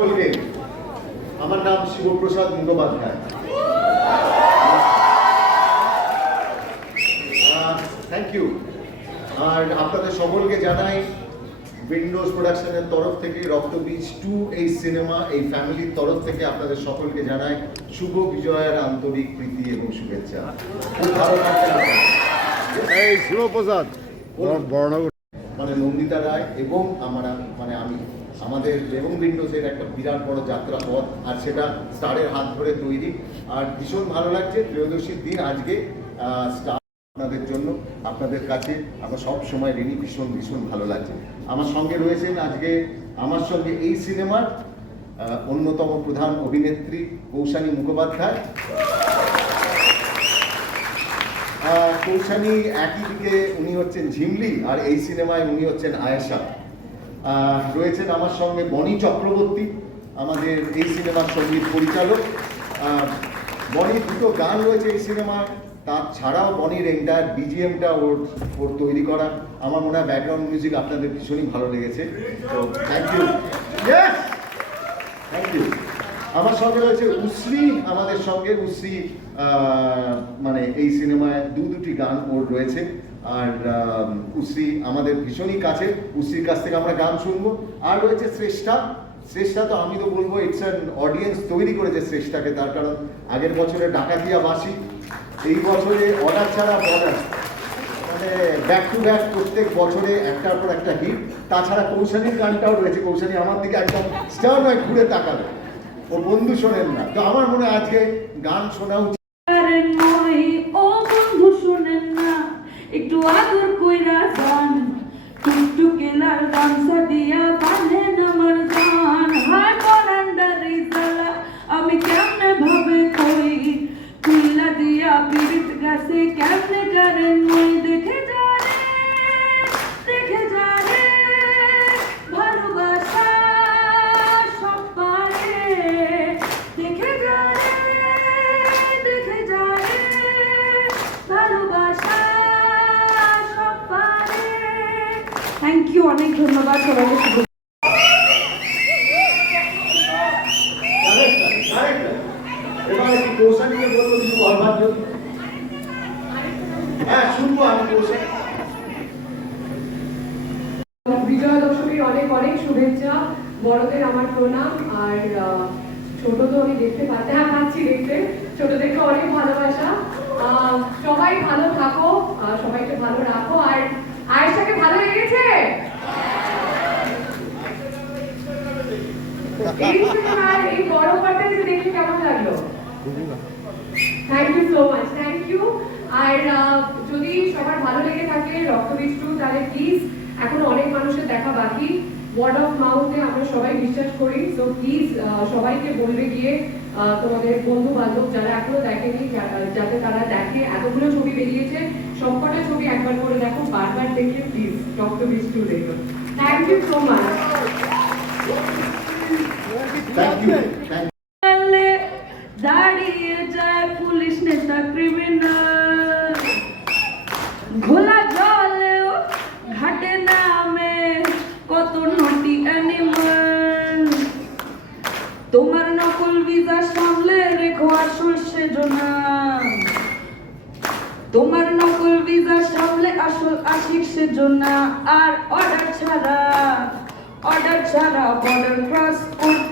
সকলকে আমার নাম শিবপ্রসাদ মুখোপাধ্যায়। Thank you. আর আপনাদের সকলকে জানাই উইন্ডোজ প্রোডাকশনের তরফ থেকে রক্তবীজ 2 এই সিনেমা এই ফ্যামিলির তরফ থেকে আপনাদের সকলকে জানাই শুভ বিজয়ের আন্তরিক প্রীতি এবং শুভেচ্ছা। খুব ভালো লাগছে এই শিবপ্রসাদ মানে নন্দিতা রায় এবং আমি আমাদের এবং উইন্ডোজের একটা বিরাট বড় যাত্রা পথ, আর সেটা স্টারের হাত ধরে তৈরি। আর ভীষণ ভালো লাগছে ত্রয়োদশীর দিন আজকে স্টার আপনাদের জন্য আপনাদের কাছে আমরা সব সময় ঋণী। ভীষণ ভীষণ ভালো লাগছে। আমার সঙ্গে রয়েছেন আজকে আমার সঙ্গে এই সিনেমার অন্যতম প্রধান অভিনেত্রী কৌশানী মুখোপাধ্যায়। কৌশানী একই দিকে উনি হচ্ছেন ঝিমলি, আর এই সিনেমায় উনি হচ্ছেন আয়েশা। রয়েছেন আমার সঙ্গে বনি চক্রবর্তী, আমাদের এই সিনেমার সঙ্গীত পরিচালক। বনির দুটো গান রয়েছে এই সিনেমায়, তাছাড়াও বনির এন্টায়ার বিজিএমটা ওর তৈরি করা। আমার মনে হয় ব্যাকগ্রাউন্ড মিউজিক আপনাদের ভীষণই ভালো লেগেছে, তো থ্যাংক ইউ। Thank you. আমার সঙ্গে রয়েছে উশ্রী, আমাদের সঙ্গে উশ্রী মানে এই সিনেমায় দুটি গান ওর রয়েছে। আর উশ্রী আমাদের ভীষণই কাছে, উশ্রীর কাছ থেকে আমরা গান শুনবো। আর রয়েছে শ্রেষ্ঠা। শ্রেষ্ঠা তো আমি তো বলবো ইটস অ্যান অডিয়েন্স তৈরি করেছে শ্রেষ্ঠাকে, তার কারণ আগের বছরে ডাকাতিয়া বাসি, এই বছরে অর্ডার ছাড়া বর্ডার, মানে ব্যাক টু ব্যাক প্রত্যেক বছরে একটার পর একটা হিট। তাছাড়া কৌশানীর গানটাও রয়েছে। কৌশানী আমার দিকে একদম স্টার নয় ঘুরে তাকাবে, ও বন্ধু শোনেন না, তো আমার মনে হয় আজকে গান শোনা উচিত। একটু আদর কইরা গান টুকটুকেলার গামছা দিয়া বাঁধেন আমার গান। হায় বরান্ডারে জ্বালা আমি কেমনে ভাবে কই, তুইলা দিয়া পিরিত গাছে কেমনে গারেন মই। দেখে যা রে ভালোবাসা সব পারে, দেখে যা রে ভালোবাসা। থ্যাংক ইউ, অনেক ধন্যবাদ সবাইকে। বিজয়া দশমীর অনেক অনেক শুভেচ্ছা, বড়দের আমার প্রণাম। আর ছোট তো আমি দেখতে পাচ্ছি দেখতে, ছোটদেরকে অনেক ভালোবাসা। সবাই ভালো থাকো, সবাইকে ভালো রাখো। আর আয়েশাকে ভালো লেগেছে এই সিনেমার এই বড় পার্টটা দেখে কেমন লাগলো? Thank you so much, thank you. আর যদি সবার ভালো লেগে থাকে রক্তবীজ 2, তাহলে প্লিজ, এখন অনেক মানুষের দেখা বাকি, ওয়ার্ড অফ মাউথে আমরা সবাই বিশ্বাস করি। সো প্লিজ সবাইকে বলবে গিয়ে তোমাদের বন্ধু বান্ধব যারা এখনো দেখেনি, যাতে তারা দেখে। এতগুলো ছবি বেরিয়েছে, সবকটা ছবি একবার করে দেখো, বারবার দেখে প্লিজ রক্তবীজ 2 দেখো। Thank you so much. দাঁড়িয়ে যায় পুলিশ নেতা ক্রিমিনাল, ঘোলা জলেও ঘাটে নামে কত নটি অ্যানিমাল। তোমার নকল ভিসা সামলে রেখো আসল সেজনা, তোমার নকল ভিসা সামলে আসল আশিক সেজনা। আর অর্ডার ছাড়া বর্ডার ক্রস করতে